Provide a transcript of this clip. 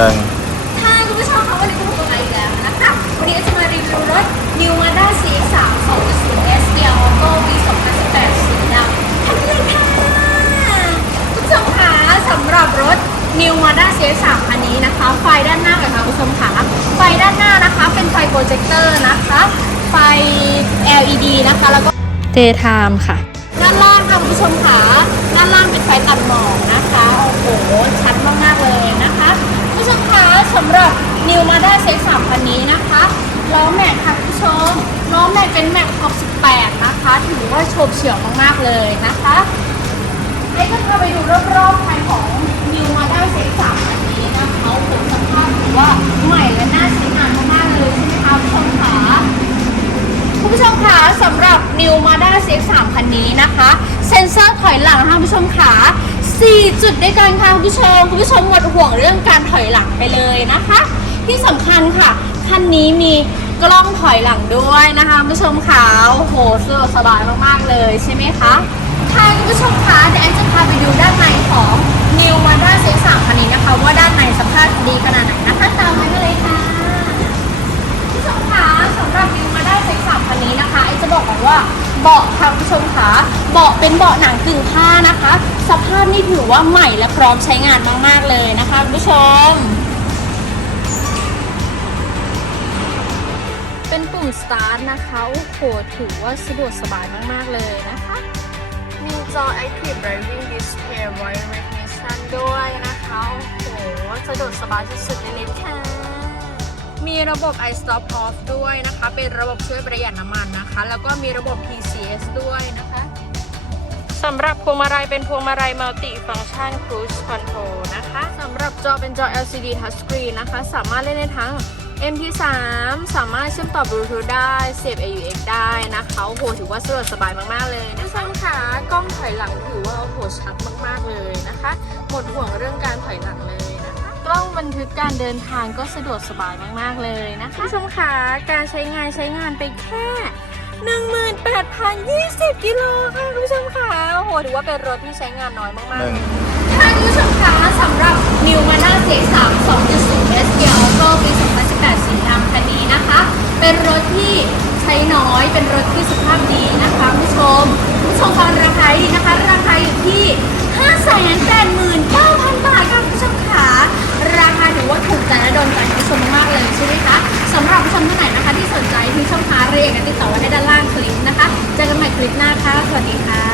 นึ่งถ้าคุณผู้ชมคะวันนี้คุณผู้ชมมาอีกแล้วนะคะวันนี้จะมารีวิวรถ New Mazda CX 3 2 0 S d i a l t o ปี 2018สีดำคันนี้ค่ะคุณผู้ชมคะสำหรับรถ New Mazda CX 3อันนี้นะคะ ไฟด้านหน้าก่อนค่ะคุณผู้ชมคะไฟด้านหน้านะคะ เป็นไฟโปรเจคเตอร์นะคะ ไฟ LED นะคะ แล้วก็ Daytime ค่ะ ด้านล่างค่ะคุณผู้ชมคะด้านล่างเป็นไฟตัดหมอกนะคะ โอ้โหชัดมากๆเลย ล้อแม็กค่ะคุณผู้ชมล้อแม็กเป็นแม็กขอบ18นะคะ ถือว่าโฉบเฉี่ยวมากๆเลยนะคะไอ้ก็พาไปดูรอบๆภายของ New Mazda CX-3 คันนี้นะคะโอ้โหสภาพถือว่าใหม่และน่าใช้งานมากๆเลยใช่ไหมคะคุณผู้ชมคะคุณผู้ชมคะสำหรับ New Mazda CX-3 คันนี้นะคะ เซ็นเซอร์ถอยหลังนะคะคุณผู้ชมคะ4 จุดด้วยกันค่ะคุณผู้ชมคุณผู้ชมหมดห่วงเรื่องการถอยหลังไปเลยนะคะ ที่สำคัญค่ะ คันนี้มีกล้องถอยหลังด้วยนะคะคุณผู้ชมคะโอ้โหสะดวกสบายมากๆเลยใช่ไหมคะค่ะคุณผู้ชมคะเดี๋ยวแอนจะพาไปดูด้านในของ New Mazda CX-3 คันนี้นะคะ ว่าด้านในสภาพดีขนาดไหนนะคะตามมาเลยค่ะผู้ชมคะสำหรับวิวมาได้ไฟสามคันนี้นะคะไอจะบอกก่อนว่าเบาะค่ะคุณผู้ชมคะเบาะเป็นเบาะหนังกึ่งผ้านะคะ สภาพนี่ถือว่าใหม่และพร้อมใช้งานมากๆเลยนะคะคุณผู้ชม เป็นปุ่ม start นะคะ โอ้โห ถือว่าสะดวกสบายมาก ๆ เลยนะคะ มีจอ Active Driving Display Voice Recognition ด้วยนะคะ โอ้โห สะดวกสบายสุดๆเลยค่ะ มีระบบ iStop Off ด้วยนะคะ เป็นระบบช่วยประหยัดน้ำมันนะคะ แล้วก็มีระบบ PCS ด้วยนะคะสำหรับพวงมาลัยเป็นพวงมาลัย Multi Function Cruise Control นะคะสำหรับจอเป็นจอ LCD Touchscreen นะคะ สามารถเล่นได้ทั้ง MP3 สามารถเชื่อมต่อบลูทูธได้เสียบ AUX ได้นะคะโอ้โหถือว่าสะดวกสบายมาก ๆ เลยนะคะค่ะกล้องถอยหลังถือว่าโอ้โหชัดมาก ๆ เลยนะคะ หมดห่วงเรื่องการถอยหลังเลยนะคะ กล้องบันทึกการเดินทางก็สะดวกสบายมาก ๆ เลยนะคะผู้ชมคะการใช้งานใช้งานไปแค่18,020 กิโลค่ะคุณผู้ชมค่ะโอ้โหถือว่าเป็นรถที่ใช้งานน้อยมากหนึ่งค่ะคุณผู้ชมคะสำหรับ New Mazda CX-3 2.0 S Gear Auto ปี อยเป็นรถที่สุขภาพดีนะคะผู้ชมผู้ชมฟังราคาดีนะคะ ราคาอยู่ที่ 5 8 9 0 0 0 บาทค่ะคุณผู้ชมขาราคาถือว่าถูกแต่และโดนใจคุณผู้ชมมากเลยใช่ไหมคะสำหรับผู้ชมท่านไหนนะคะที่สนใจมีช่องทางเรียกกันติดต่อไว้ด้านล่างคลิปนะคะเจอกันใหม่คลิปหน้าค่ะสวัสดีค่ะ